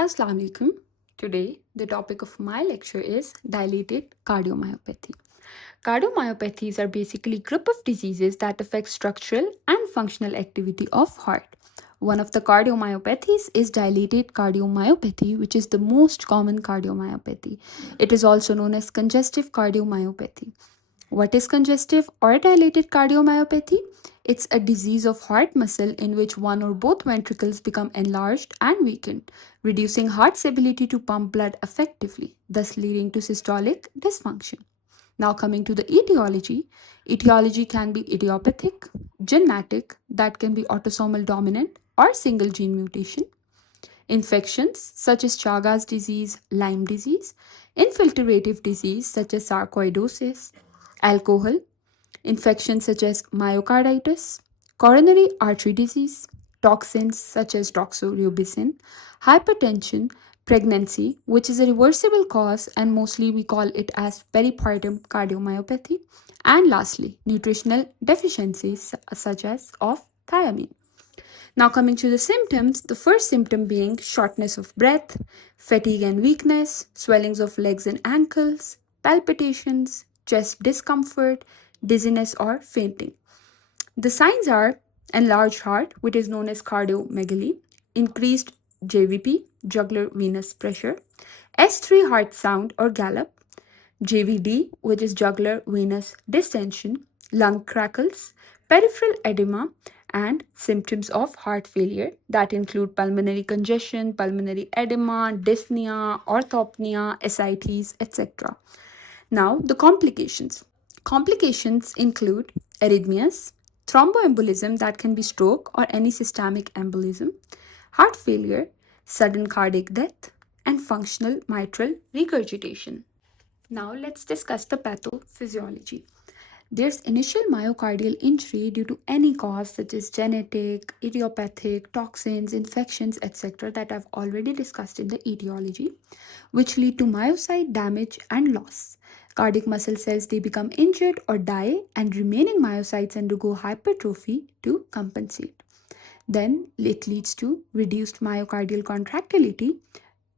Assalamu alaikum. Today, the topic of my lecture is dilated cardiomyopathy. Cardiomyopathies are basically a group of diseases that affect structural and functional activity of heart. One of the cardiomyopathies is dilated cardiomyopathy, which is the most common cardiomyopathy. It is also known as congestive cardiomyopathy. What is congestive or dilated cardiomyopathy? It's a disease of heart muscle in which one or both ventricles become enlarged and weakened, reducing heart's ability to pump blood effectively, thus leading to systolic dysfunction. Now, coming to the etiology, etiology can be idiopathic, genetic, that can be autosomal dominant or single gene mutation, infections such as Chagas disease, Lyme disease, infiltrative disease such as sarcoidosis, alcohol, infections such as myocarditis, coronary artery disease, toxins such as doxorubicin, hypertension, pregnancy, which is a reversible cause and mostly we call it as peripartum cardiomyopathy, and lastly, nutritional deficiencies such as of thiamine. Now, coming to the symptoms, the first symptom being shortness of breath, fatigue and weakness, swellings of legs and ankles, palpitations, chest discomfort, dizziness, or fainting. The signs are enlarged heart, which is known as cardiomegaly, increased JVP, jugular venous pressure, S3 heart sound or gallop, JVD, which is jugular venous distension, lung crackles, peripheral edema, and symptoms of heart failure that include pulmonary congestion, pulmonary edema, dyspnea, orthopnea, ascites, etc. Now, the complications. Complications include arrhythmias, thromboembolism that can be stroke or any systemic embolism, heart failure, sudden cardiac death, and functional mitral regurgitation. Now let's discuss the pathophysiology. There's initial myocardial injury due to any cause such as genetic, idiopathic, toxins, infections, etc. that I've already discussed in the etiology, which lead to myocyte damage and loss. Cardiac muscle cells they become injured or die and remaining myocytes undergo hypertrophy to compensate. Then it leads to reduced myocardial contractility.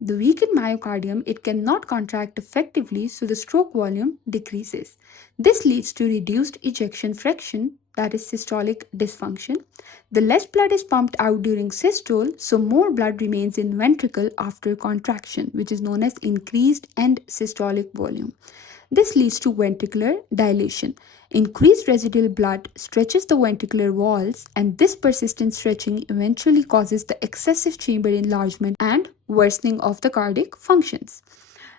The weakened myocardium, it cannot contract effectively, so the stroke volume decreases. This leads to reduced ejection fraction, that is systolic dysfunction. The less blood is pumped out during systole, so more blood remains in ventricle after contraction, which is known as increased end systolic volume. This leads to ventricular dilation. Increased residual blood stretches the ventricular walls, and this persistent stretching eventually causes the excessive chamber enlargement and worsening of the cardiac functions.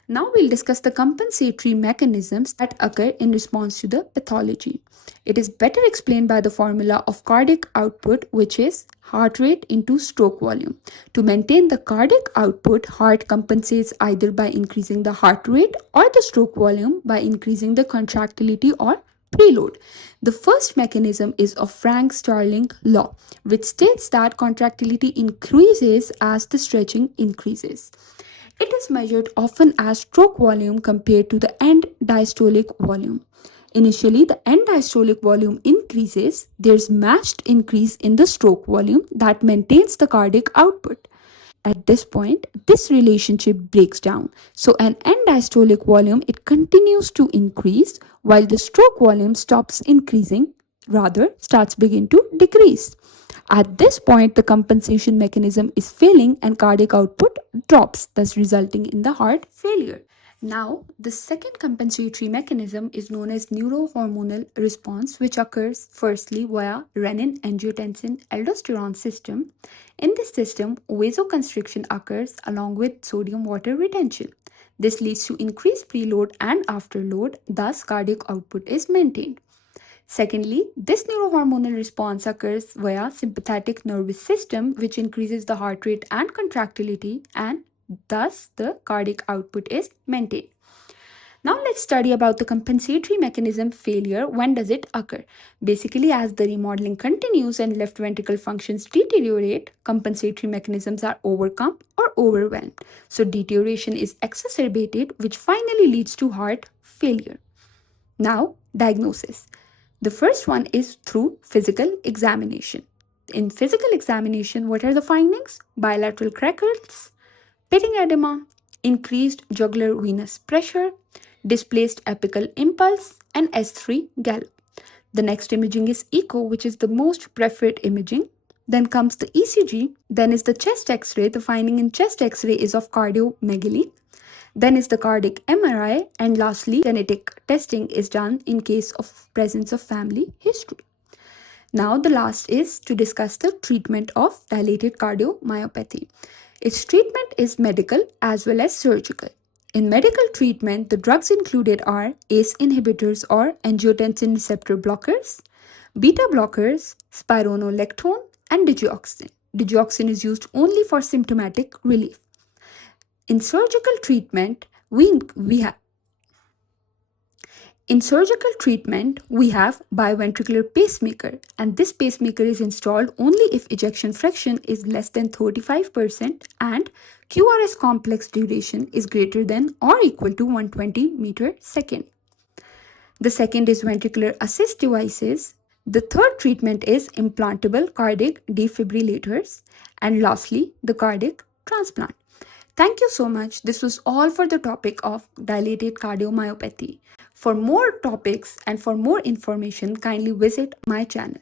Now we'll discuss the compensatory mechanisms that occur in response to the pathology. It is better explained by the formula of cardiac output, which is heart rate into stroke volume. To maintain the cardiac output, heart compensates either by increasing the heart rate or the stroke volume by increasing the contractility or preload. The first mechanism is of Frank-Starling law, which states that contractility increases as the stretching increases. It is measured often as stroke volume compared to the end diastolic volume. Initially, the end diastolic volume increases, there's matched increase in the stroke volume that maintains the cardiac output. At this point, this relationship breaks down. So an end diastolic volume, it continues to increase while the stroke volume stops increasing, rather starts begin to decrease. At this point, the compensation mechanism is failing and cardiac output drops, thus resulting in the heart failure. Now, the second compensatory mechanism is known as neurohormonal response, which occurs firstly via renin-angiotensin-aldosterone system. In this system, vasoconstriction occurs along with sodium water retention. This leads to increased preload and afterload, thus cardiac output is maintained. Secondly, this neurohormonal response occurs via sympathetic nervous system, which increases the heart rate and contractility, and thus the cardiac output is maintained. Now let's study about the compensatory mechanism failure. When does it occur? Basically, as the remodeling continues and left ventricle functions deteriorate, compensatory mechanisms are overcome or overwhelmed. So deterioration is exacerbated, which finally leads to heart failure. Now, diagnosis. The first one is through physical examination. In physical examination, what are the findings? Bilateral crackles, pitting edema, increased jugular venous pressure, displaced apical impulse, and S3 gallop. The next imaging is echo, which is the most preferred imaging. Then comes the ECG. Then is the chest X-ray. The finding in chest X-ray is of cardiomegaly. Then is the cardiac MRI. And lastly, genetic testing is done in case of presence of family history. Now the last is to discuss the treatment of dilated cardiomyopathy. Its treatment is medical as well as surgical. In medical treatment, the drugs included are ACE inhibitors or angiotensin receptor blockers, beta blockers, spironolactone, and digoxin. Digoxin is used only for symptomatic relief. In surgical treatment, we have in surgical treatment, we have biventricular pacemaker, and this pacemaker is installed only if ejection fraction is less than 35% and QRS complex duration is greater than or equal to 120 meter second. The second is ventricular assist devices. The third treatment is implantable cardiac defibrillators, and lastly, the cardiac transplant. Thank you so much. This was all for the topic of dilated cardiomyopathy. For more topics and for more information, kindly visit my channel.